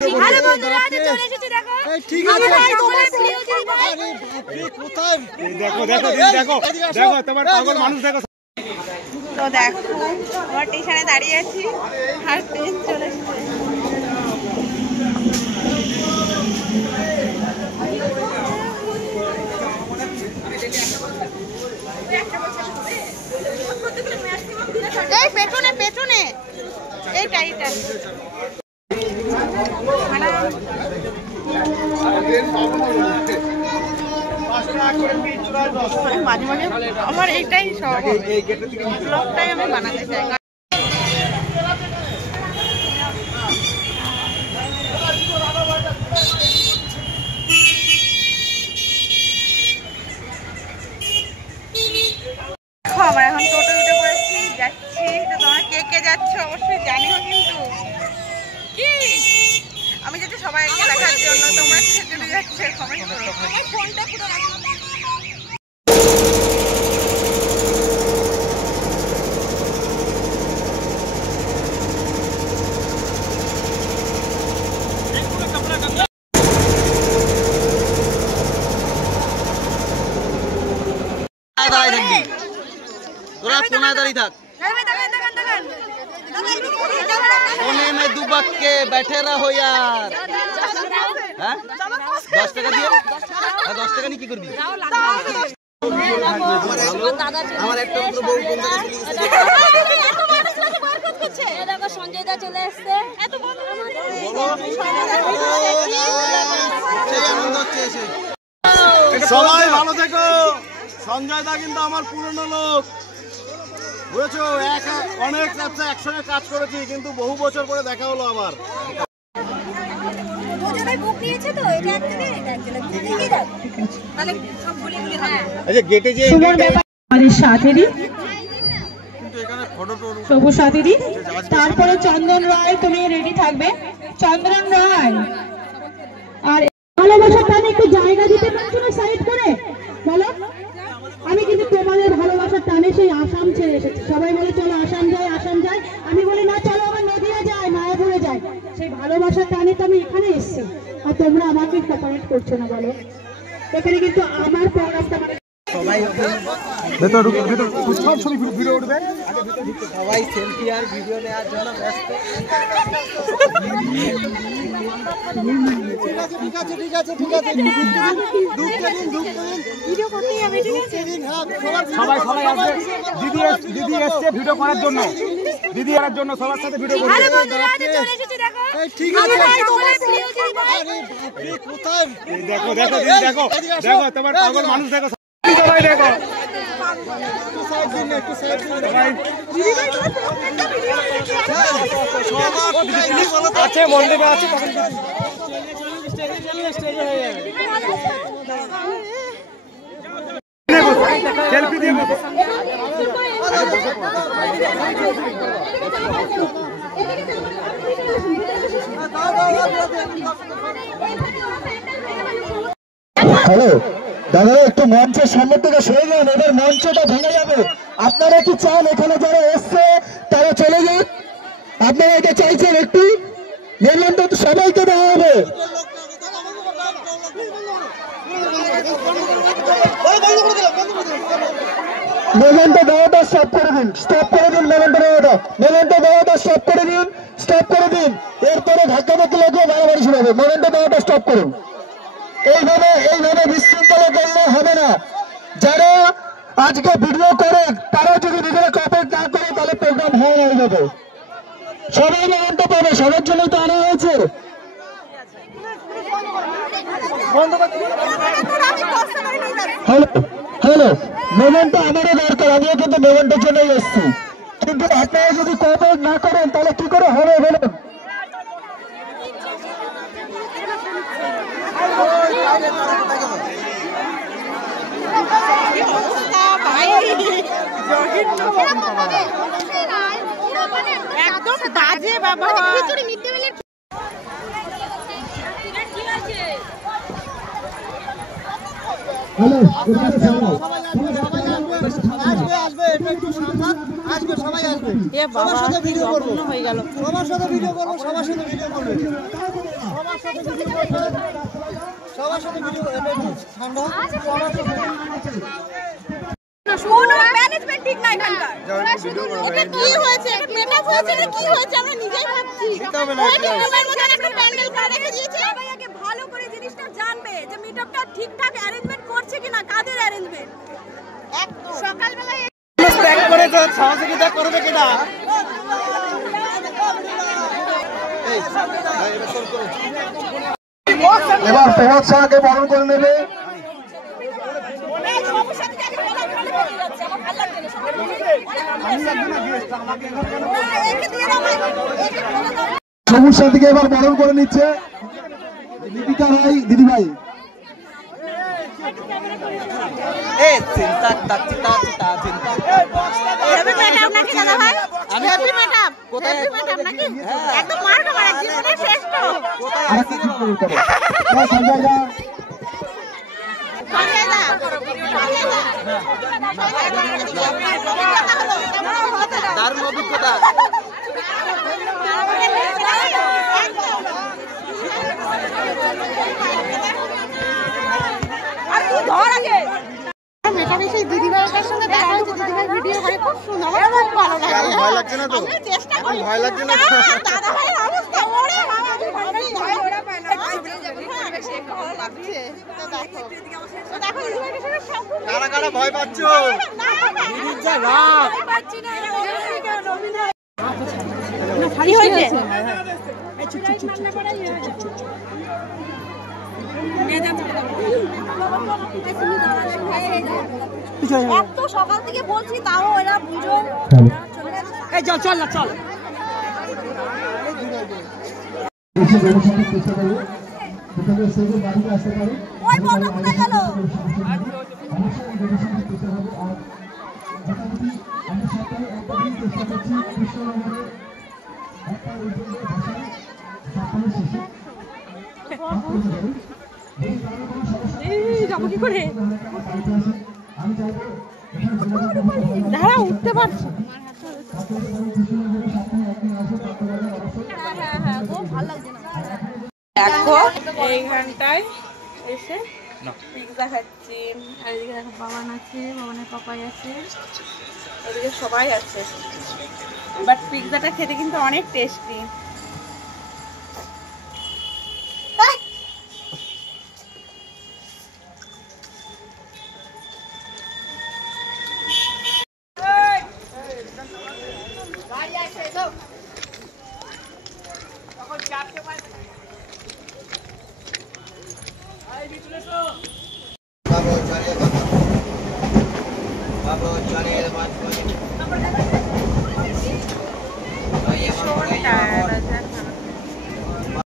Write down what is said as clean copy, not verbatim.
আরে বন্ধুরা আজ চলে এসেছি দেখো ঠিক আছে আরে কোথায় দেখো দেখো দেখো দেখো তোমার পাগল মানুষ দেখো তো দেখো আমরা স্টেশনে দাঁড়িয়ে আছি আর ট্রেন চলে এসেছে এই পেছনে পেছনে এইটা এইটা মাঝে মাঝে আমার এইটাই সব ব্লগটাই আমি বানাতে চাই আমরা এখন টোটো উঠে পড়েছি যাচ্ছি তো তোমরা কে কে যাচ্ছ অবশ্যই জানিও কিন্তু কি আমি যাচ্ছি সবাইকে দেখার জন্য তোমরা কিসের জন্য যাচ্ছ কমেন্ট করো আমার ফোনটা পুরো कोने में दुबक के बैठे रहो यार 10 টাকা দিয়ে 10 টাকা নিয়ে কি করবি আমার একটা পুরো বউ কোন জায়গায় চলে গেছে এত মানুষ লাগে বরকত করছে এই দেখো সঞ্জয় দা চলে আসছে এত বড় সেই আনন্দ হচ্ছে এসে সবাই ভালো থেকো সঞ্জয় দা কিন্তু আমার পুরনো লোক বুঝেছো অনেক একসঙ্গে কাজ করেছি কিন্তু বহু বছর পরে দেখা হলো আবার তারপরে চন্দন রায় তুমি রেডি থাকবে চন্দন রায় আর ভালোবাসার টানে একটু জায়গা দিতে পারছো না সাইড করে বলো আমি কিন্তু তোমাদের ভালোবাসার টানে সেই আসাম ছেড়ে এসেছি সবাই বলে চলো আসাম যাই আমি বলি না চলো আমার নদিয়া যায় মায়াপুরে যায় সেই ভালোবাসার টানে তো আমি এখানে এসেছি আর তোমরা আমাকে কোঅপারেট করছো না বলো এখানে কিন্তু আমার প্রোগ্রামটা সবাই ভেতর সব ছবি ভিডিও উঠবে সবাই সেলফি আর ভিডিও নেওয়ার জন্য ব্যস্ত ঠিক আছে ভিডিও করতেই হবে ঠিক আছে সবাই আসবে দিদি এসেছে ভিডিও করার জন্য দিদি এর জন্য সবার সাথে ভিডিও করব আরে বন্ধুরা আজ চলে এসেছি দেখো ঠিক আছে কোথায় দেখো দেখো দিদি দেখো দেখো তোমার পাগল মানুষ দেখো সবাই দেখো আছে মন্দিরে আছে তখন সেলফি দিয়ে হ্যালো দাদা একটু মঞ্চের সামনে থেকে সরে যান এবার মঞ্চটা ভেঙে যাবে আপনারা কি চান এখানে যারা এসছে তারা চলে যান আপনারা এটা চাইছেন একটু মেলনটা তো সবাইকে দেওয়া হবে মেলনটা দেওয়াটা স্টপ করে দিন মেলনটা দেওয়াটা স্টপ করে দিন এরপরে ধাক্কা লাগবে বাড়াবাড়ি শুরু হবে মেলনটা দেওয়াটা স্টপ করুন এইভাবে বিশৃঙ্খলা করলে হবে না যারা আজকে ভিডিও করে তারা যদি নিজেরা কপারেট না করে তাহলে প্রোগ্রাম হয়ে যাবে সবাই মেলনটা পাবে সবার জন্যই তো আনা হয়েছে হ্যালো মেলনটা আমারও দরকার আমিও কিন্তু মেলনটার জন্যই এসছি কিন্তু আপনারা যদি কপারেট না করেন তাহলে কি করে হবে বলুন একদম বাজে বাবা হ্যালো আসবে সবাই আসবে এ বাবা সবার সাথে ভিডিও করব সবার সাথে ভিডিও করবে সবার সাথে ভিডিও ঠান্ডা কোনো ম্যানেজমেন্ট ঠিক নাই এখানকার। এটা কি হয়েছে? মেকআপ হয়েছে না কি হয়েছে আমরা নিজেই ভাবছি। ওইটা রুমের মধ্যে একটা প্যান্ডেল করে রেখে দিয়েছে। সবাই আগে ভালো করে জিনিসটা জানবে যে মিটআপটা ঠিকঠাক অ্যারেঞ্জমেন্ট করছে কিনা, কাদের অ্যারেঞ্জমেন্ট। একদম সকালবেলায় ত্যাগ করে তো সহযোগিতা করবে কিনা এবার প্রভাত শাহকে বরণ করে নেবে। সবুজ সাথীকে এবার বরণ করে নিচ্ছে লিপিকা রায় দিদিভাই। হ্যাপি মেকআপ নাকি দাদা ভাই? Happy makeup. হ্যাপি মেকআপ নাকি? একদম মার খাবার জীবনের শ্রেষ্ঠ। সঞ্জয় দা দারুণ অভিজ্ঞতা দিদিভাইয়ের সঙ্গে দেখা হয়েছে, দিদিভাই ভিডিও করে খুব সুন্দর, আমার খুব ভালো লাগে। ভয় লাগছে না তো? আমরা চেষ্টা করি। ভয় লাগছে না? দাদা ভাইয়ের অবস্থা ওরে বাবা, আমি ভয় ওরা পায় না। বেশি একটু ভালো লাগছে। তো দেখো দিদিভাইয়ের সঙ্গে সব কারা কারা ভয় পাচ্ছ? কি হয়েছে? এত সকাল থেকে বলছি তাও এরা বুঝো। ওই বউটা কোথায় গেল? যাবো কি করে? দাঁড়া, উঠতে পারছি। দেখো এইখানটায় এসে পিৎজা খাচ্ছি, আর এদিকে দেখো বাবান আছে, বাবানের পাপাই আছে, এদিকে সবাই আছে। বাট পিৎজাটা খেতে কিন্তু অনেক টেস্টি। বাবু চলে